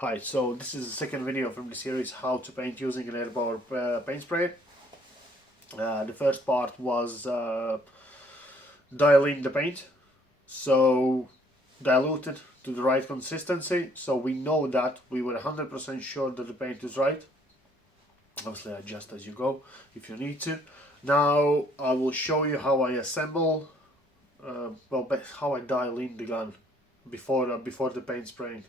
Hi, so this is the second video from the series how to paint using an Erbauer paint spray. The first part was dialing the paint, so dilute it to the right consistency, so we know that we were 100% sure that the paint is right. Obviously adjust as you go if you need to. Now I will show you how I assemble, how I dial in the gun before the paint spraying.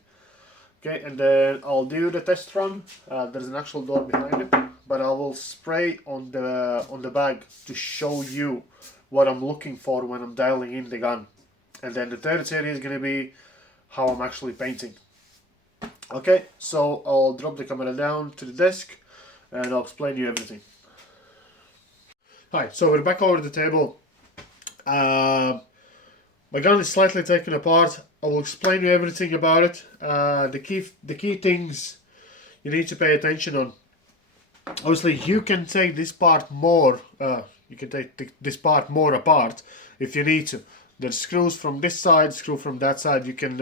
Okay, and then I'll do the test run. There's an actual door behind it, but I will spray on the bag to show you what I'm looking for when I'm dialing in the gun. And then the third series is going to be how I'm actually painting. Okay, so I'll drop the camera down to the desk and I'll explain you everything. Hi, so we're back over the table. My gun is slightly taken apart. I will explain you everything about it. The key things you need to pay attention on. Obviously, you can take this part more. You can take this part more apart if you need to. There's screws from this side, screw from that side. You can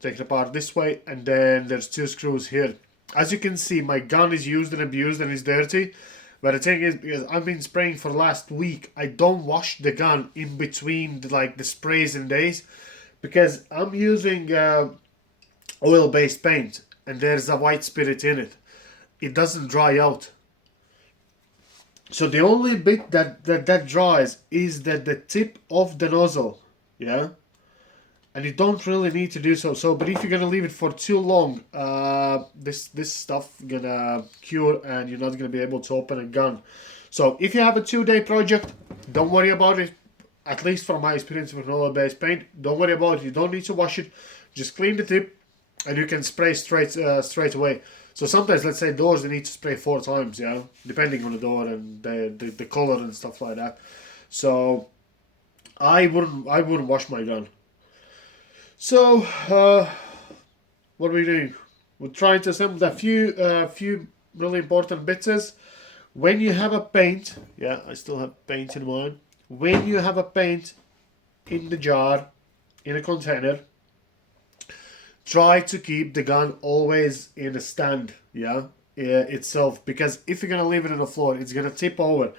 take it apart this way, and then there's two screws here. As you can see, my gun is used and abused and is dirty. But the thing is, because I've been spraying for the last week, I don't wash the gun in between the sprays and days, because I'm using oil-based paint and there's a white spirit in it. It doesn't dry out. So the only bit that dries is the tip of the nozzle, yeah? And you don't really need to do so. But if you're gonna leave it for too long, this stuff gonna cure and you're not gonna be able to open a gun. So if you have a 2-day project, don't worry about it. At least from my experience with oil-based paint, don't worry about it. You don't need to wash it. Just clean the tip, and you can spray straight away. So sometimes, let's say doors, you need to spray 4 times, yeah, depending on the door and the color and stuff like that. So I wouldn't wash my gun. So, what are we doing? We're trying to assemble a few really important bits. When you have a paint, yeah, I still have paint in mine. When you have a paint in the jar, in a container, try to keep the gun always in a stand, yeah, itself. Because if you're gonna leave it on the floor, it's gonna tip over.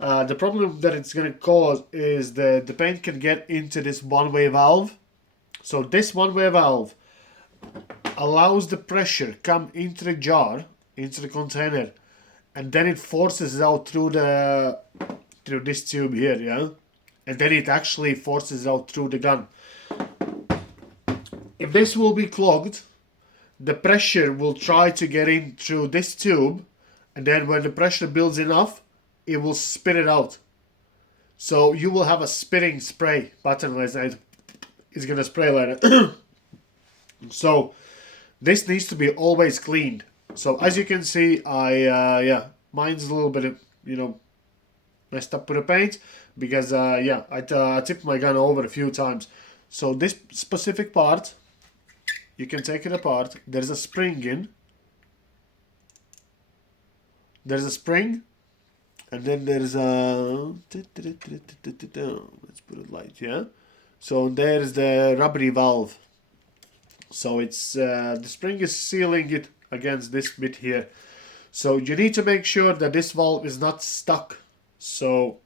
The problem that it's gonna cause is the paint can get into this one-way valve. So this one-way valve allows the pressure come into the jar, into the container, and then it forces out through this tube here, yeah, and then it actually forces out through the gun. If this will be clogged, the pressure will try to get in through this tube, and then when the pressure builds enough, it will spit it out. So you will have a spitting spray pattern like that. It's gonna spray like that. So this needs to be always cleaned. So as you can see, mine's a little bit messed up with the paint because I tipped my gun over a few times. So this specific part, you can take it apart. There's a spring in. There's a spring, and then there's a let's put it light, yeah. So there's the rubbery valve. So it's the spring is sealing it against this bit here. So you need to make sure that this valve is not stuck. So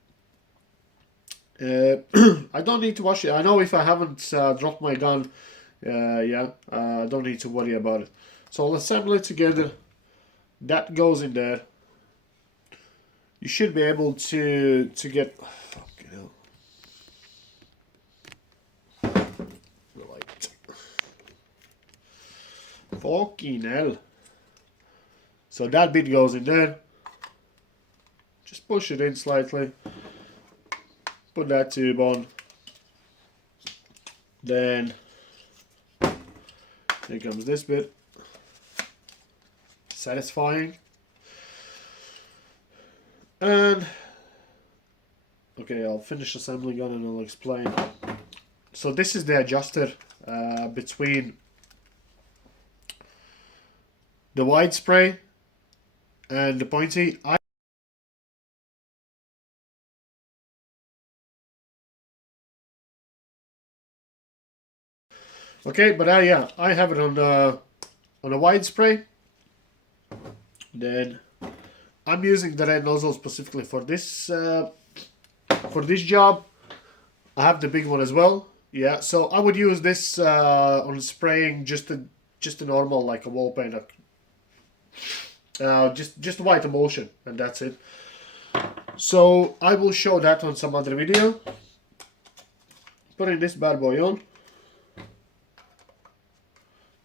I don't need to wash it. I know if I haven't dropped my gun, I don't need to worry about it. So I'll assemble it together. That goes in there. You should be able to get. Fucking hell. So that bit goes in there. Just push it in slightly. Put that tube on. Then here comes this bit. Satisfying. And okay, I'll finish assembling on and I'll explain. So this is the adjuster between the wide spray and the pointy. Okay, but yeah, I have it on a wide spray. Then I'm using the red nozzle specifically for this job. I have the big one as well. Yeah, so I would use this on spraying just a normal like a wall paint, just white emulsion, and that's it. So I will show that on some other video. Putting this bad boy on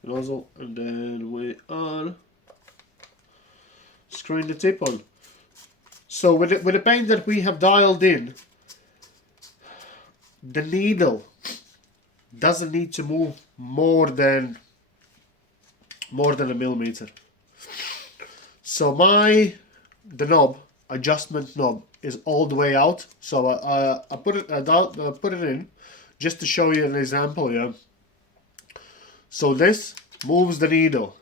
nozzle, and then we are screwing the tip on. So with the paint that we have dialed in, the needle doesn't need to move more than a millimeter. So the knob, adjustment knob, is all the way out. So I put it in just to show you an example. Yeah. So this moves the needle.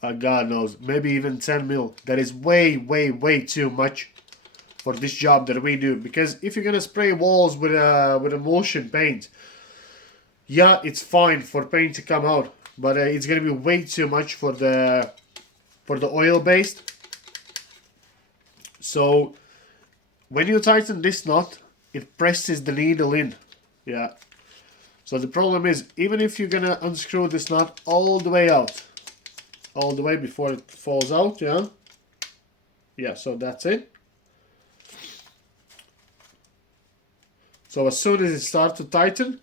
God knows, maybe even 10 mil. That is way too much for this job that we do. Because if you're gonna spray walls with emulsion paint, yeah, it's fine for paint to come out, but it's gonna be way too much for the oil based. So when you tighten this knot, it presses the needle in. Yeah. So the problem is, even if you're gonna unscrew this knot all the way out, all the way before it falls out, yeah. Yeah, so that's it. So as soon as it starts to tighten,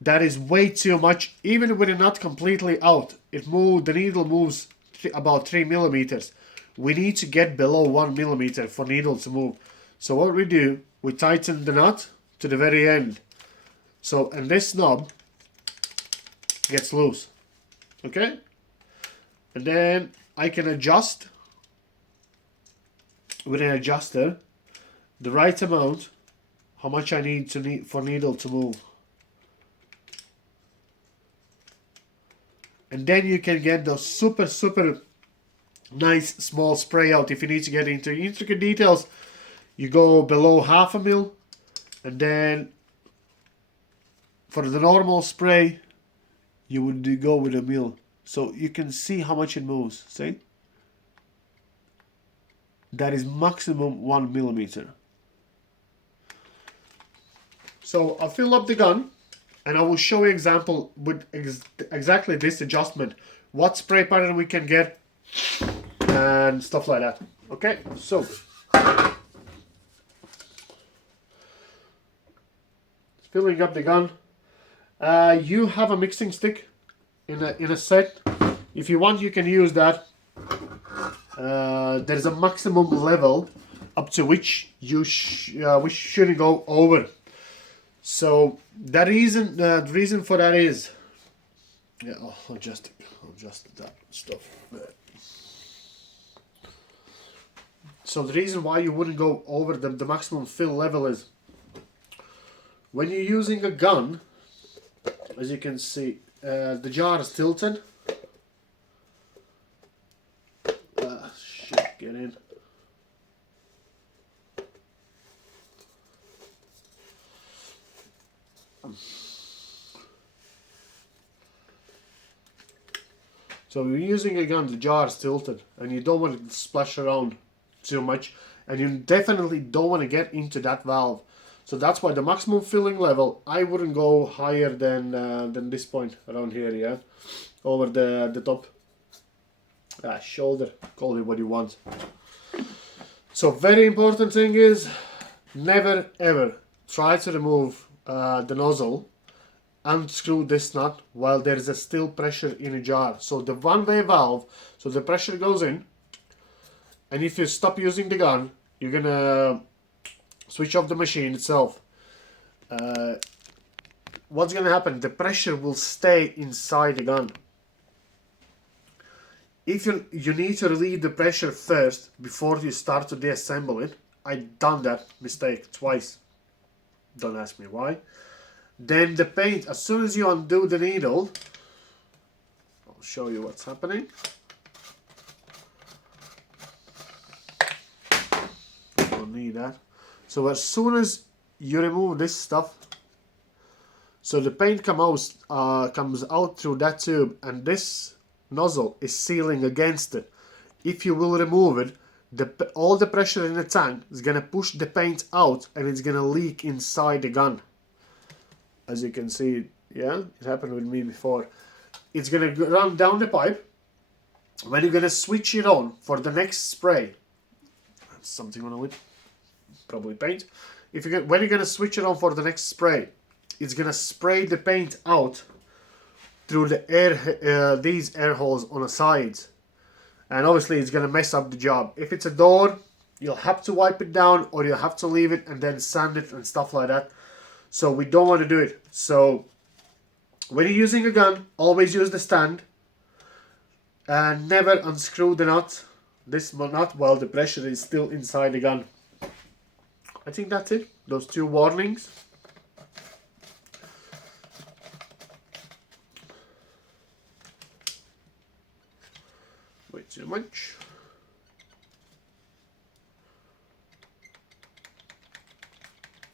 that is way too much. Even with it not completely out, the needle moves about 3 millimeters. We need to get below 1 millimeter for needle to move. So what we do, we tighten the knot to the very end. So, and this knob gets loose. Okay? And then I can adjust with an adjuster the right amount, how much I need for needle to move. And then you can get those super nice small spray out. If you need to get into intricate details, you go below 0.5 mil, and then for the normal spray you would go with 1 mil. So you can see how much it moves. See? That is maximum 1 millimeter. So I'll fill up the gun and I will show you example with exactly this adjustment, what spray pattern we can get and stuff like that. Okay, so filling up the gun. You have a mixing stick in a set. If you want, you can use that. There's a maximum level up to which we shouldn't go over. So the reason for that is, yeah, I'll adjust that stuff. So the reason why you wouldn't go over the maximum fill level is, when you're using a gun, as you can see, the jar is tilted. Shit, get in. So when you're using a gun, the jar is tilted, and you don't want to splash around too much, and you definitely don't want to get into that valve. So that's why the maximum filling level, I wouldn't go higher than this point around here, yeah, over the top, shoulder, call it what you want. So very important thing is, never ever try to remove the nozzle, unscrew this nut while there is a still pressure in a jar. So the one-way valve, so the pressure goes in, and if you stop using the gun, you're gonna switch off the machine itself. What's gonna happen? The pressure will stay inside the gun. If you need to relieve the pressure first before you start to deassemble it. I've done that mistake twice. Don't ask me why. Then the paint, as soon as you undo the needle, I'll show you what's happening. Don't need that. So as soon as you remove this stuff, So the paint comes out through that tube, and this nozzle is sealing against it. If you will remove it, all the pressure in the tank is gonna push the paint out, and it's gonna leak inside the gun. As you can see, yeah, it happened with me before. It's gonna run down the pipe. When you're gonna switch it on for the next spray, that's something on the lid, probably paint. When you're gonna switch it on for the next spray, it's gonna spray the paint out through the these air holes on the sides, and obviously it's gonna mess up the job. If it's a door, you'll have to wipe it down, or you'll have to leave it and then sand it and stuff like that. So we don't want to do it. So when you're using a gun, always use the stand, and never unscrew the nut. This nut while the pressure is still inside the gun. I think that's it. Those 2 warnings. Way too much.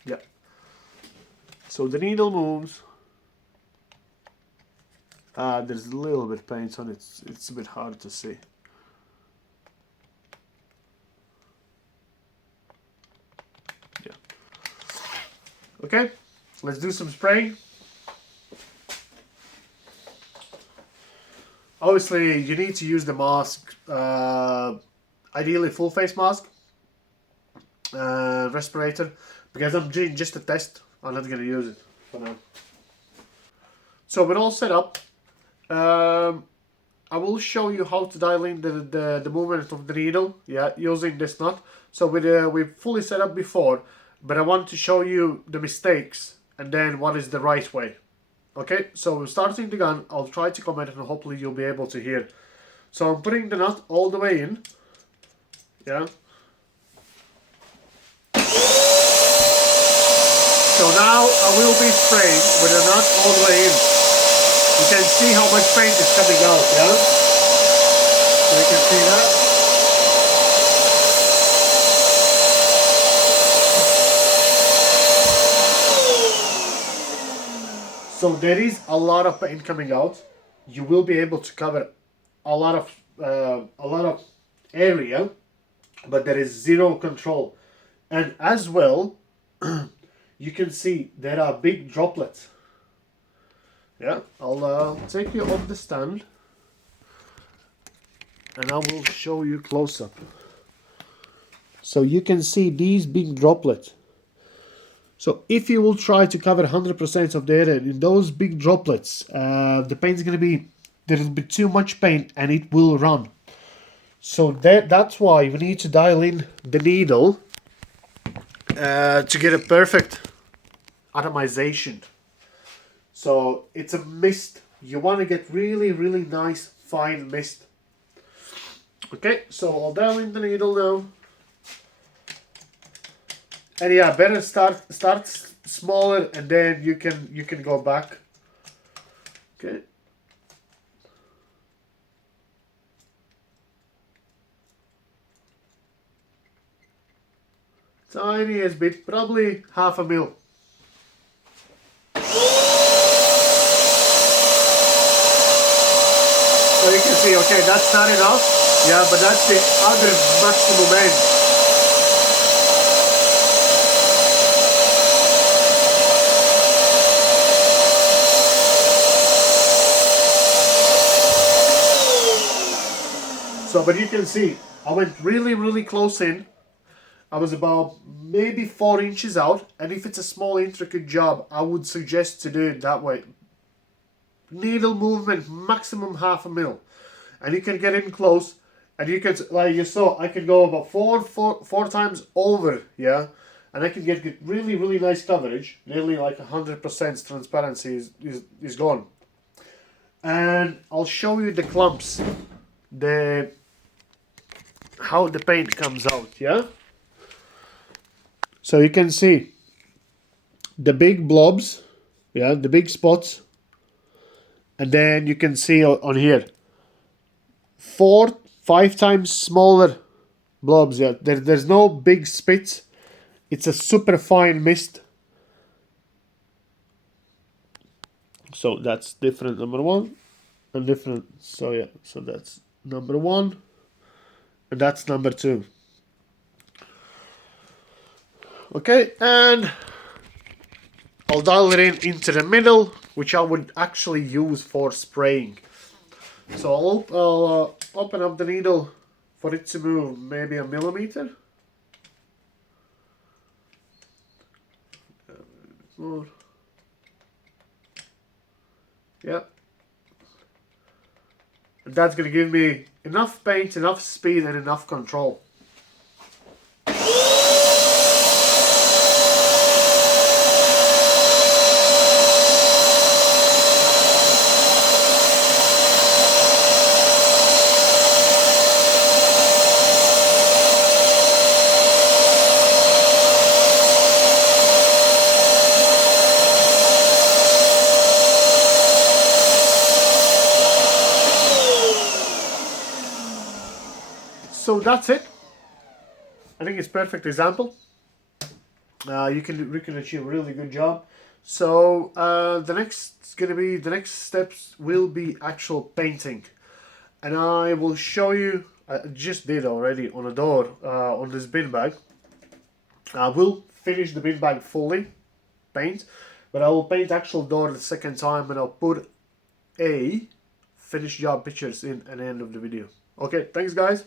Yeah. So the needle moves. There's a little bit of paint on it. It's a bit hard to see. Yeah. Okay, let's do some spraying. Obviously, you need to use the mask, ideally full face mask, respirator, because I'm doing just a test. I'm not going to use it for now. So we're all set up. I will show you how to dial in the movement of the needle, yeah, using this nut. So we've fully set up before, but I want to show you the mistakes and then what is the right way. Okay, so we're starting the gun. I'll try to comment and hopefully you'll be able to hear. So I'm putting the nut all the way in, yeah. So now I will be spraying with the nut all the way in. You can see how much paint is coming out, yeah? So you can see that. So there is a lot of paint coming out. You will be able to cover a lot of area, but there is zero control. And as well, you can see there are big droplets. Yeah, I'll take you off the stand and I will show you close up. So you can see these big droplets. So if you will try to cover 100% of the area in those big droplets, the paint is going to be, there will be too much paint and it will run. So that's why we need to dial in the needle to get a perfect atomization. So it's a mist. You want to get really, really nice, fine mist. Okay, so I'll dial in the needle now. And yeah, better start smaller and then you can go back. Okay. Tiniest bit, probably half a mil. So you can see, okay, that's not enough. Yeah, but that's the other maximum end. So, but you can see, I went really, really close in. I was about maybe 4 inches out. And if it's a small, intricate job, I would suggest to do it that way. Needle movement maximum half a mil, and you can get in close, and you can, like you saw, I can go about four times over, yeah, and I can get really, really nice coverage. Nearly like 100% transparency is gone. And I'll show you the clumps, how the paint comes out, yeah. So you can see the big blobs, yeah, the big spots. And then you can see on here 4-5 times smaller blobs. Yeah, there's no big spits. It's a super fine mist. So that's different number one, and different. So yeah, so that's number one, and that's number two. Okay, and I'll dial it in into the middle, which I would actually use for spraying. So I'll open up the needle for it to move maybe a millimeter. More. Yep. And that's going to give me enough paint, enough speed, and enough control. So that's it. I think it's a perfect example. We can achieve a really good job. So the next steps will be actual painting, and I will show you. I just did already on a door on this bin bag. I will finish the bin bag fully paint, but I will paint actual door the second time, and I'll put a finished job pictures in at the end of the video. Okay, thanks guys.